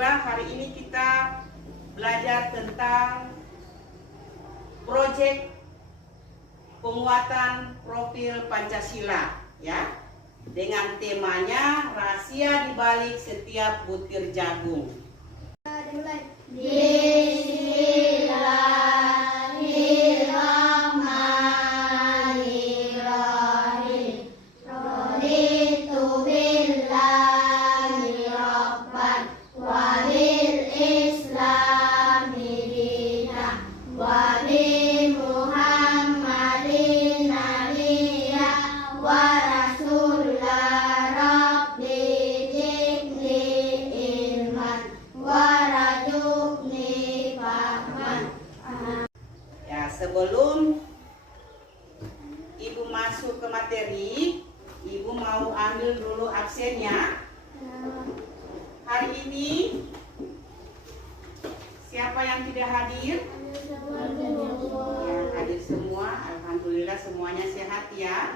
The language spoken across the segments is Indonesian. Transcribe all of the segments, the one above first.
Baiklah, hari ini kita belajar tentang proyek penguatan profil Pancasila, ya, dengan temanya rahasia di balik setiap butir jagung. Bismillahirrahmanirrahim. Raditu billahi rabban wa bil islami dinan wa bi Muhammadin nabiyya wa rasulah rabbi zidni ilman wa rzuqni fahman. Ya, sebelum Ibu masuk ke materi, Ibu mau ambil dulu absennya. Hari ini siapa yang tidak hadir? Ya, hadir semua. Alhamdulillah semuanya sehat ya.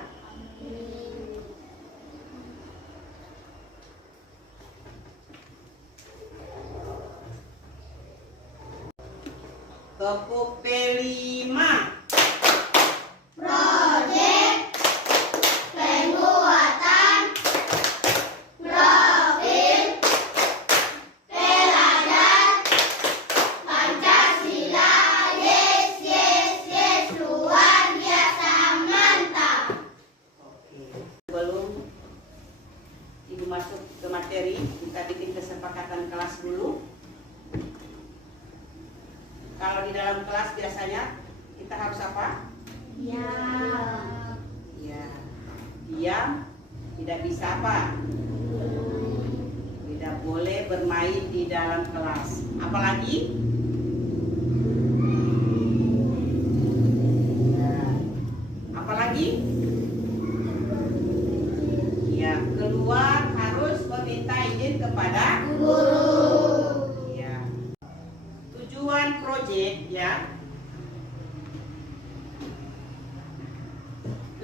Tepuk P5. Proyek penguatan profil pelajar Pancasila. Yes, yes, yes, luar biasa mantap. Oke. Sebelum Ibu masuk ke materi, kita bikin kesepakatan kelas dulu. Kalau di dalam kelas biasanya kita harus apa? Ya. Ya, diam, tidak bisa apa? Tidak boleh bermain di dalam kelas. Apalagi? Ya. Apalagi? Ya, keluar harus meminta izin kepada Guru. ya. Tujuan proyek, ya.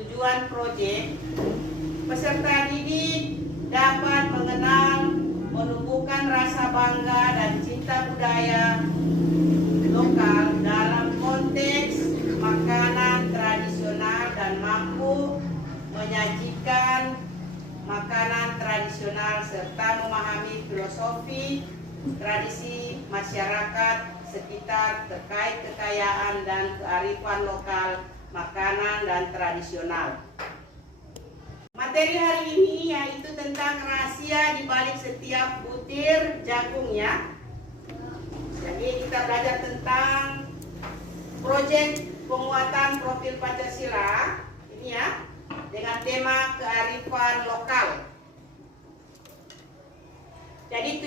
Tujuan proyek, peserta didik dapat mengenal, menumbuhkan rasa bangga dan cinta budaya lokal dalam konteks makanan tradisional dan mampu menyajikan makanan tradisional serta memahami filosofi tradisi masyarakat sekitar terkait kekayaan dan kearifan lokal makanan dan tradisional. Materi hari ini yaitu tentang rahasia di balik setiap butir jagungnya. Jadi kita belajar tentang proyek penguatan profil Pancasila ini ya, dengan tema kearifan lokal. Jadi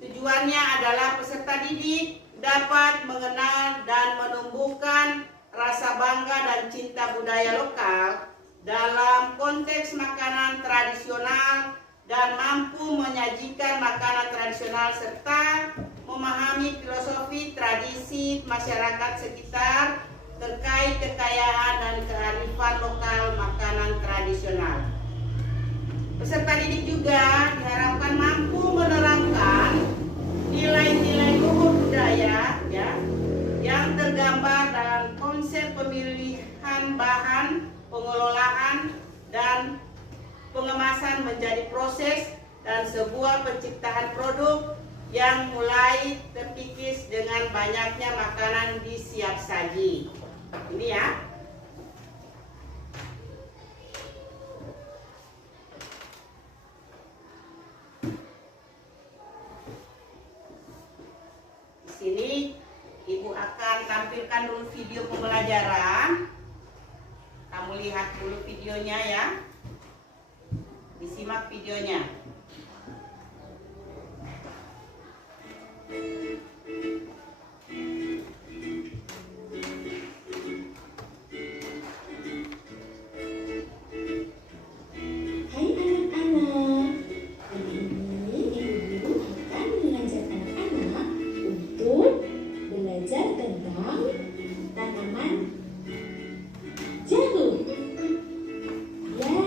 tujuannya adalah peserta didik dapat mengenal dan menumbuhkan rasa bangga dan cinta budaya lokal dalam konteks makanan tradisional dan mampu menyajikan makanan tradisional serta memahami filosofi tradisi masyarakat sekitar terkait kekayaan dan kearifan lokal makanan tradisional. Peserta didik juga diharapkan mampu menerapkan nilai-nilai luhur budaya ya, yang tergambar dalam konsep pemilihan bahan, pengelolaan, dan pengemasan menjadi proses dan sebuah penciptaan produk yang mulai terkikis dengan banyaknya makanan di siap saji. Ini ya. Di sini Ibu akan tampilkan dulu video pembelajaran. Kamu lihat dulu videonya ya. Disimak videonya. Hai anak-anak, hari ini ibu-ibu akan mengajak anak-anak untuk belajar tentang tanaman jagung. Ya,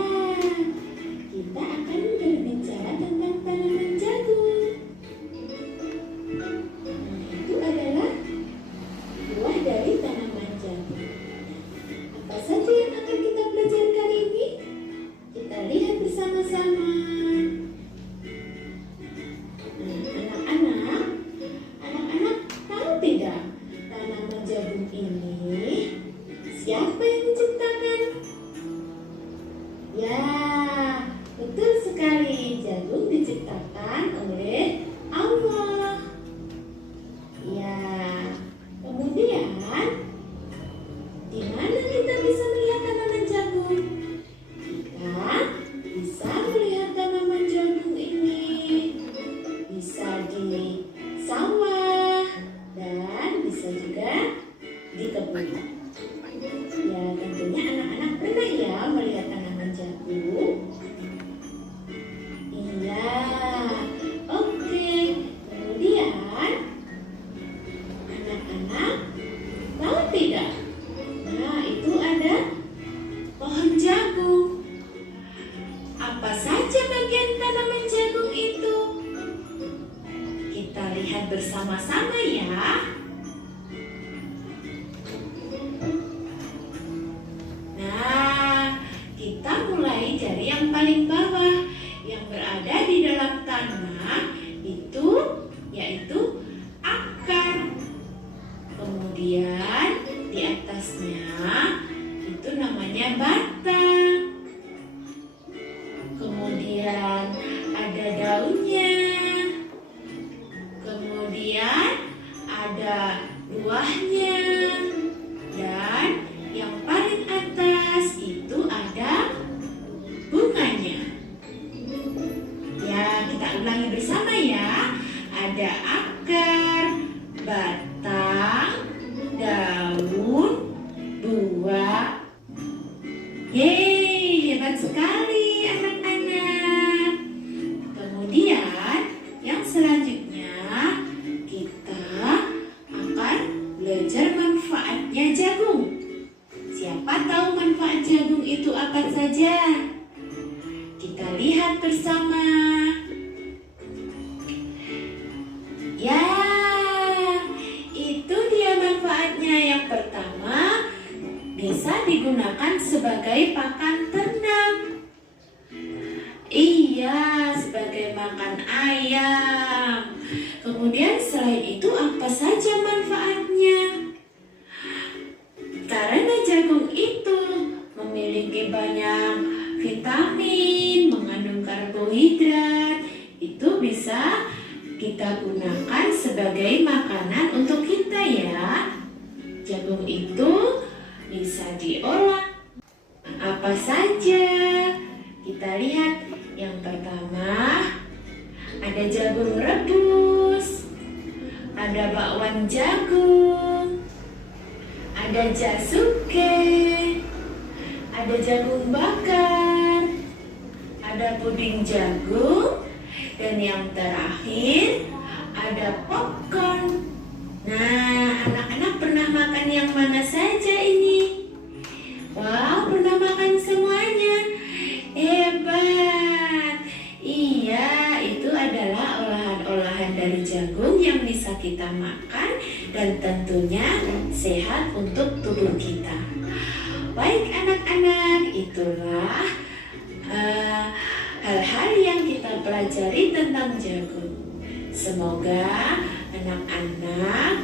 kita akan berbicara di sawah dan bisa juga di kebun. Ya, tentunya anak-anak pernah ya melihat tanaman jagung. Iya, oke. Kemudian anak-anak tahu tidak? Nah, itu ada pohon jagung. Apa saja bagian tanaman jagung itu? Kita lihat bersama-sama ya. Nah, kita mulai dari yang paling bawah yang berada di dalam tanah itu yaitu akar. Kemudian di atasnya itu namanya batang. Kemudian ada daunnya. Kemudian ada buahnya. Dan yang paling atas itu ada bunganya. Ya, kita ulangi bersama ya. Ada akar, batang, daun, buah. Yeay, hebat sekali anak-anak. Kemudian yang selanjutnya kita akan belajar manfaatnya jagung. Siapa tahu manfaat jagung itu apa saja? Kita lihat bersama. Ya, itu dia manfaatnya. Yang pertama, bisa digunakan sebagai pakan ternak. Iya, sebagai makan ayam. Kemudian selain itu apa saja manfaatnya? Karena jagung itu memiliki banyak vitamin, mengandung karbohidrat, itu bisa kita gunakan sebagai makanan untuk kita ya. Jagung itu bisa diolah apa saja. Kita lihat yang pertama ada jagung rebus, ada bakwan jagung, ada jasuke, ada jagung bakar, ada puding jagung, dan yang terakhir ada popcorn. Nah, anak-anak pernah makan yang mana saja ini? Wow, pernah makan semuanya. Hebat. Iya, itu adalah olahan-olahan dari jagung yang bisa kita makan dan tentunya sehat untuk tubuh kita. Baik anak-anak, itulah hal-hal yang kita pelajari tentang jagung. Semoga anak-anak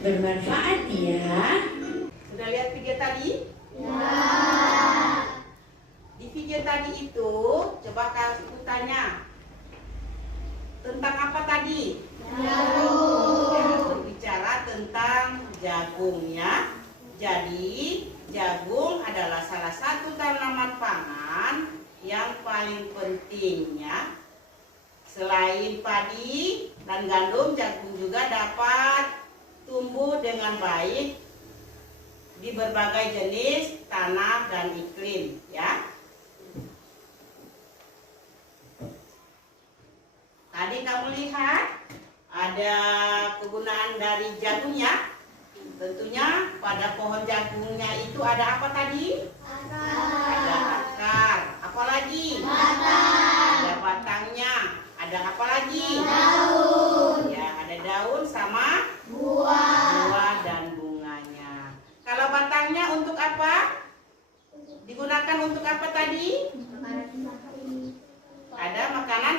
bermanfaat ya. Sudah lihat video tadi? Ya. Di video tadi itu, coba aku tanya, tentang apa tadi? Jagung. Berbicara tentang jagung ya. Jadi jagung adalah salah satu tanaman pangan yang paling penting ya. Selain padi dan gandum, jagung juga dapat tumbuh dengan baik di berbagai jenis tanah dan iklim ya. Tadi kamu lihat ada kegunaan dari jagung ya. Tentunya pada pohon jagungnya itu ada apa tadi? Ada akar. Apa lagi? Ada batangnya. Ada apa lagi? Daun. Ya, ada daun sama Buah. dan bunganya. Kalau batangnya untuk apa? Digunakan untuk apa tadi? Ada makanan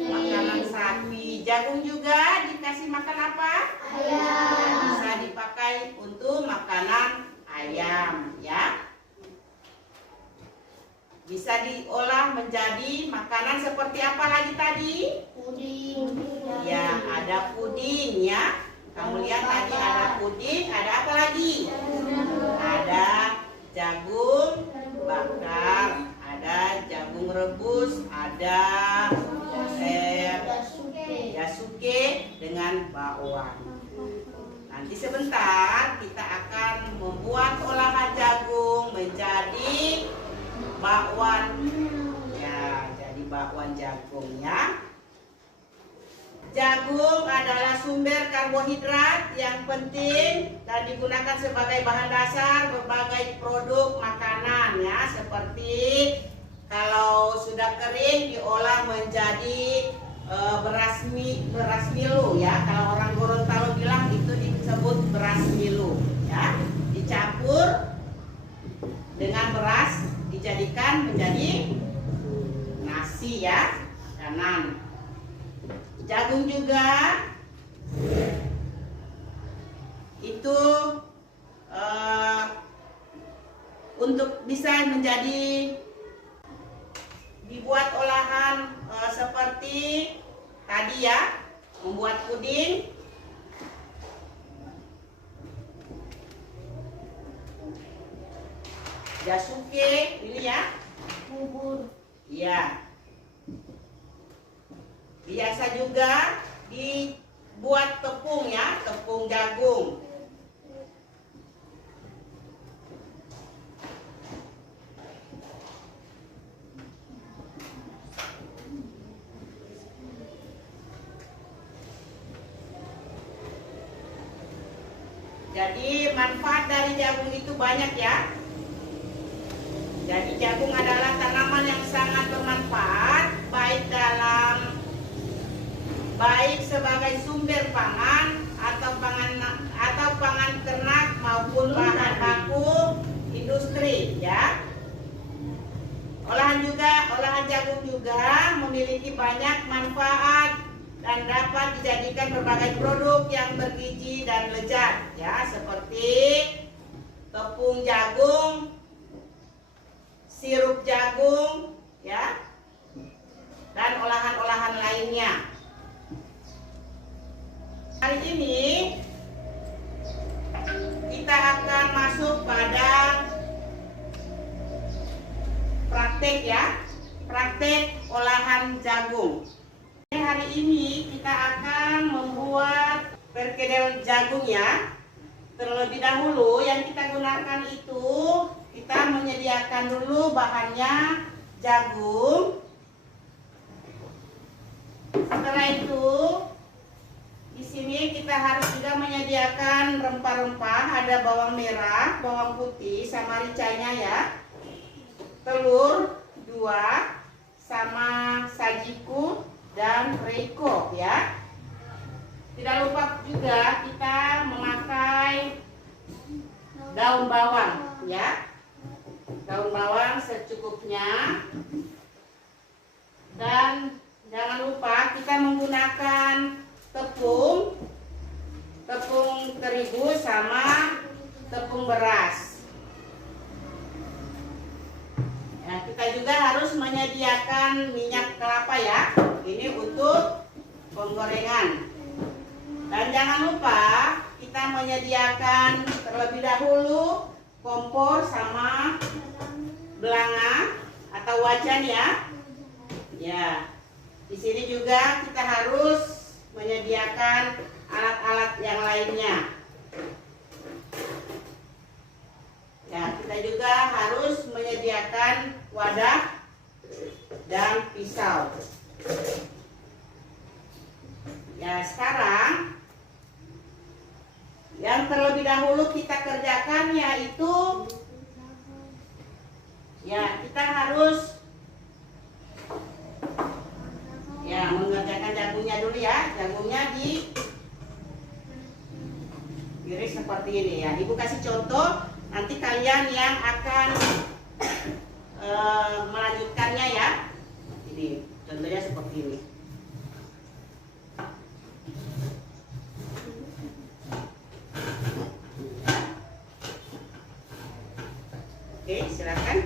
makanan sapi. Jagung juga dikasih makan apa? Ayam. Bisa dipakai untuk makanan ayam ya. Bisa diolah menjadi makanan seperti apa lagi tadi? Puding. Ya, ada puding ya. Kamu lihat tadi ada puding, ada apa lagi? Ada jagung bakar, ada jagung rebus, ada jasuge dengan bakwan. Nanti sebentar kita akan membuat olahan jagung menjadi bakwan. Ya, jadi bakwan jagung ya. Jagung adalah sumber karbohidrat yang penting dan digunakan sebagai bahan dasar berbagai produk makanan ya, seperti kalau sudah kering diolah menjadi beras milo ya. Kalau orang Gorontalo bilang itu disebut beras milo ya. Dicampur dengan beras dijadikan menjadi nasi ya, makanan. Jagung juga itu untuk bisa menjadi dibuat olahan seperti tadi ya, membuat puding, jasuke ini ya, Bubur. ya. Biasa juga dibuat tepung ya, tepung jagung. Jadi manfaat dari jagung itu banyak ya. Jadi jagung adalah tanaman yang sangat bermanfaat baik sebagai sumber pangan atau pangan ternak maupun bahan baku industri ya. Olahan jagung juga memiliki banyak manfaat dan dapat dijadikan berbagai produk yang bergizi dan lezat ya, seperti tepung jagung, sirup jagung ya, dan olahan-olahan lainnya. Hari ini kita akan masuk pada praktek ya, praktek olahan jagung. Hari ini kita akan membuat perkedel jagung ya. Terlebih dahulu yang kita gunakan itu, kita menyediakan dulu bahannya jagung. Setelah itu di sini kita harus juga menyediakan rempah-rempah, ada bawang merah, bawang putih sama ricanya ya. Telur 2 sama sajiku dan reiko ya. Tidak lupa juga kita memakai daun bawang ya. Daun bawang secukupnya. Dan jangan lupa kita menggunakan tepung terigu sama tepung beras. Ya, kita juga harus menyediakan minyak kelapa ya. Ini untuk penggorengan. Dan jangan lupa kita menyediakan terlebih dahulu kompor sama belanga atau wajan ya. Ya. Di sini juga kita harus menyediakan alat-alat yang lainnya. Ya, kita juga harus menyediakan wadah dan pisau. Ya, sekarang yang terlebih dahulu kita kerjakan yaitu ya, kita harus ya mengerjakan jagungnya dulu ya. Jagungnya diiris seperti ini ya. Ibu kasih contoh, nanti kalian yang akan melanjutkannya ya. Ini contohnya seperti ini. Oke, silakan.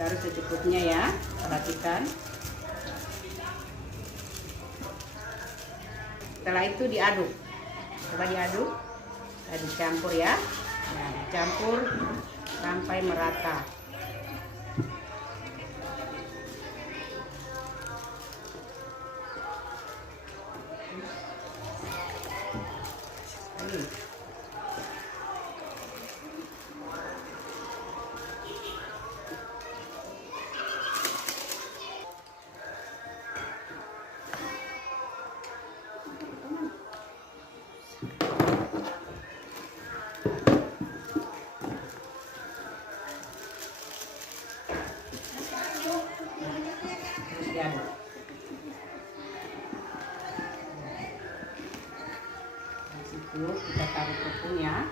Ditaruh secukupnya ya, perhatikan. Setelah itu diaduk. Coba diaduk, dicampur ya. Nah, dicampur sampai merata. Diaduk. Di situ kita taruh tepungnya.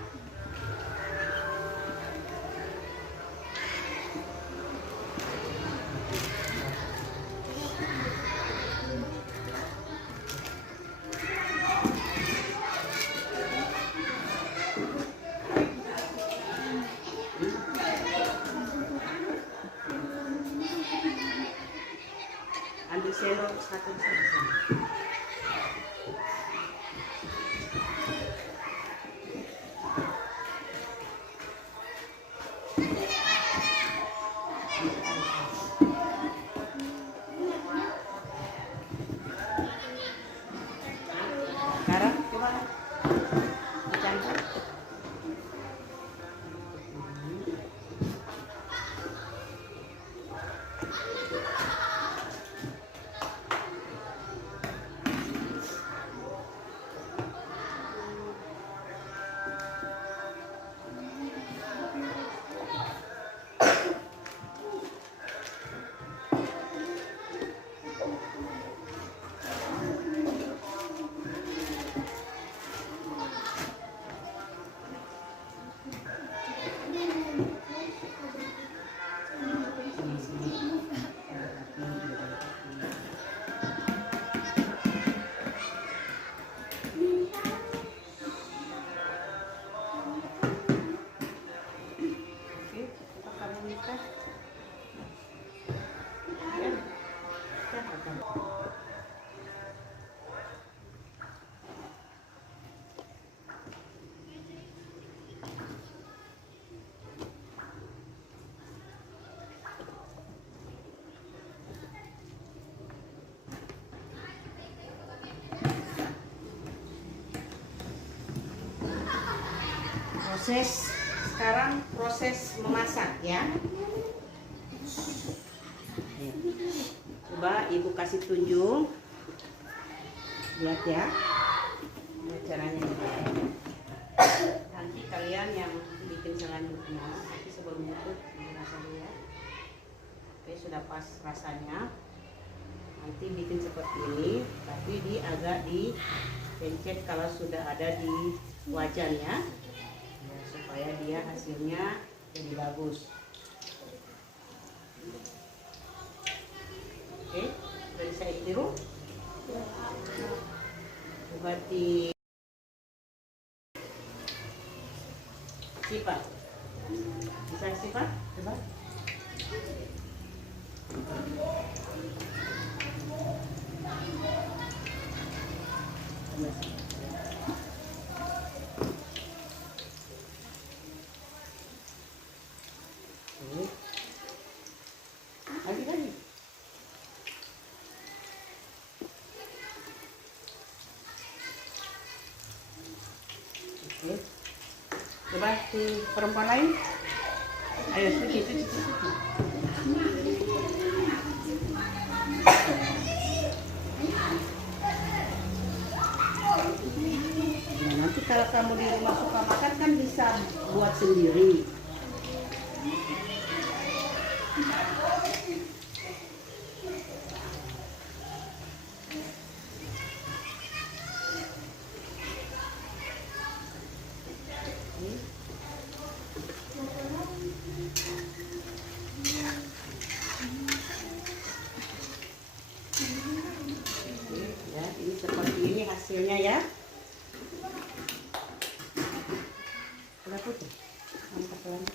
Ambil sendok satu saja. Sekarang coba dicampur. Sekarang proses memasak ya. Coba ibu kasih tunjuk, lihat ya, lihat caranya. Nanti kalian yang bikin selanjutnya, nanti sebelum itu rasa dulu ya. Oke, sudah pas rasanya. Nanti bikin seperti ini, tapi agak dipencet kalau sudah ada di wajannya. Supaya dia hasilnya jadi bagus. Oke, dari saya tiru. Coba di sifat. Bisa sifat? Coba. Lagi. Oke. Coba di perempuan lain. Ayo, sedikit. Nah, nanti kalau kamu di rumah suka makan kan bisa buat sendiri. Ya, ini seperti ini hasilnya ya. Udah putih. Mantap banget.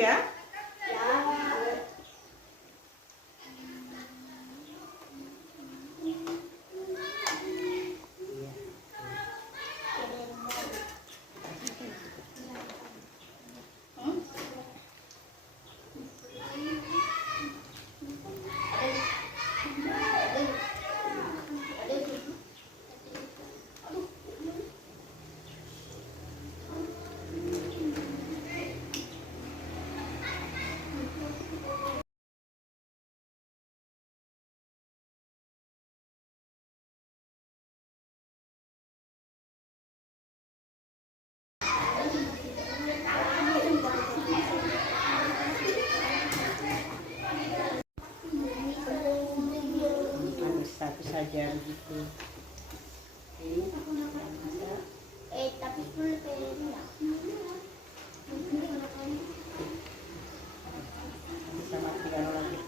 ya. Satu saja begitu. Tapi full kayaknya. Bisa mati kalau lagi.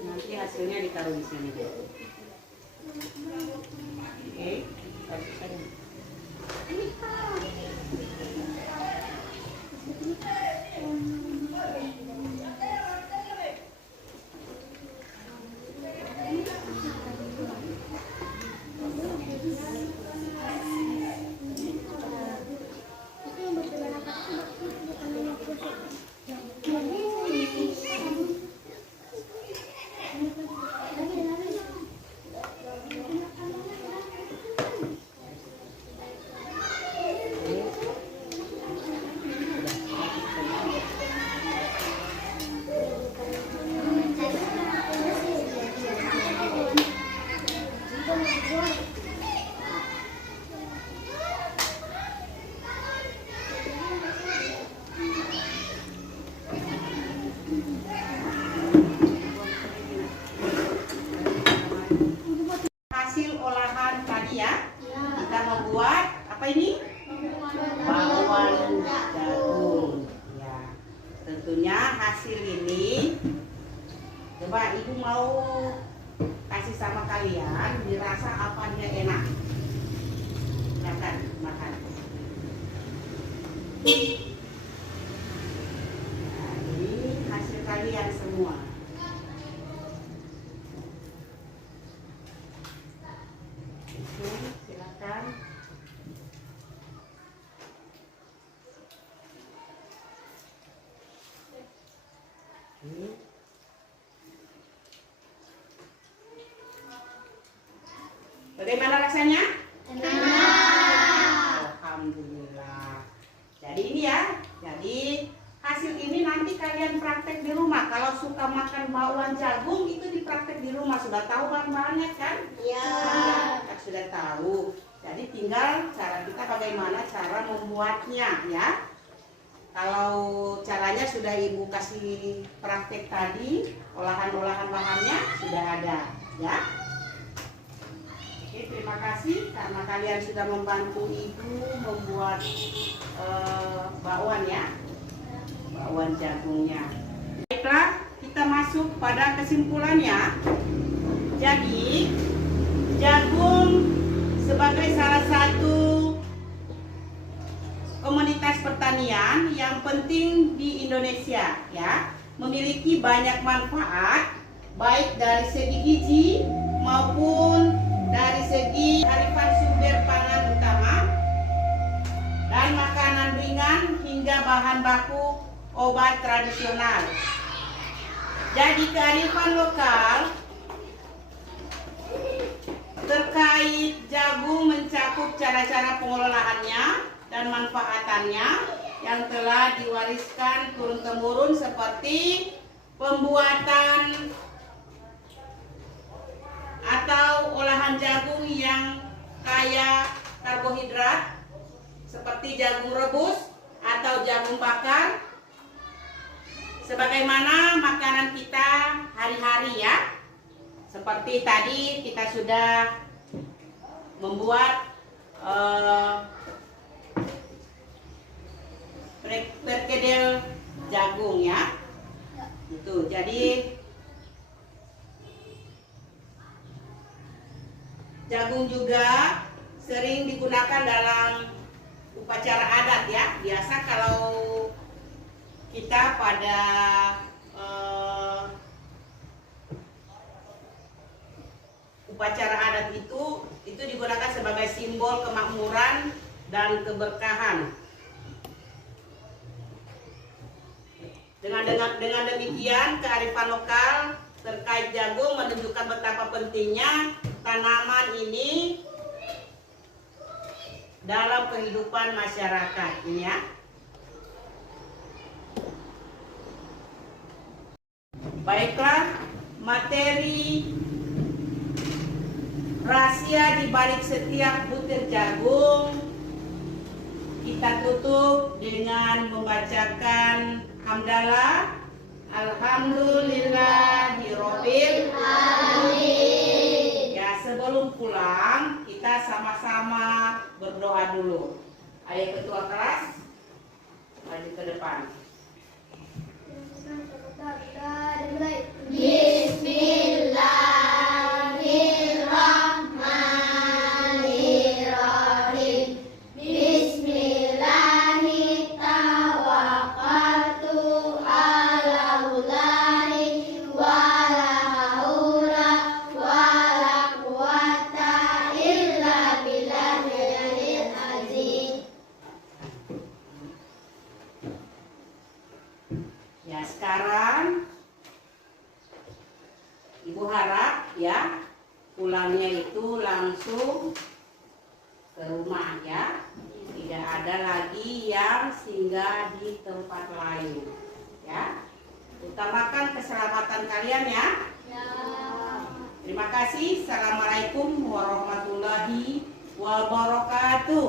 Nanti hasilnya ditaruh di sini. Oke, kasih saja. Hasil olahan tadi ya, kita membuat apa ini? Bakwan jagung. Ya, tentunya hasil ini, coba ibu mau kasih sama kalian, dirasa apa dia enak. Silakan makan. Nah, ini hasil kalian semua. Silakan. Bagaimana rasanya? Alhamdulillah. Jadi ini ya. Jadi hasil ini nanti kalian praktek di rumah. Kalau suka makan bakwan jagung itu dipraktek di rumah. Sudah tahu bahan-bahannya kan? Iya. Kita sudah tahu. Jadi tinggal cara kita bagaimana cara membuatnya ya. Kalau caranya sudah ibu kasih praktek tadi, olahan-olahan bahannya sudah ada ya. Oke, terima kasih karena kalian sudah membantu ibu membuat bakwan ya, bakwan jagungnya. Baiklah, kita masuk pada kesimpulannya. Jadi jagung sebagai salah satu komoditas pertanian yang penting di Indonesia ya, memiliki banyak manfaat baik dari segi gizi maupun dari segi kearifan sumber pangan utama dan makanan ringan hingga bahan baku obat tradisional. Jadi kearifan lokal terkait jagung mencakup cara-cara pengelolaannya dan manfaatannya yang telah diwariskan turun-temurun seperti pembuatan atau olahan jagung yang kaya karbohidrat seperti jagung rebus atau jagung bakar sebagaimana makanan kita hari-hari ya. Seperti tadi kita sudah membuat perkedel jagung ya. Itu. Jadi jagung juga sering digunakan dalam upacara adat ya. Biasa kalau kita pada upacara adat itu digunakan sebagai simbol kemakmuran dan keberkahan. Dengan demikian kearifan lokal terkait jagung menunjukkan betapa pentingnya tanaman ini dalam kehidupan masyarakat ini ya. Baiklah, materi rahasia di balik setiap butir jagung kita tutup dengan membacakan hamdalah. Alhamdulillahirobbil alamin. Ya, sebelum pulang kita sama-sama berdoa dulu. Ayo ketua kelas maju ke depan. Bismillahirrahmanirrahim. Bismillahi tawakkaltu alallahi wala haula wala quwata illa billahil azim. Ya, sekarang Ibu harap ya pulangnya itu langsung ke rumah ya. Tidak ada lagi yang singgah di tempat lain ya. Utamakan keselamatan kalian ya. Terima kasih. Assalamualaikum warahmatullahi wabarakatuh.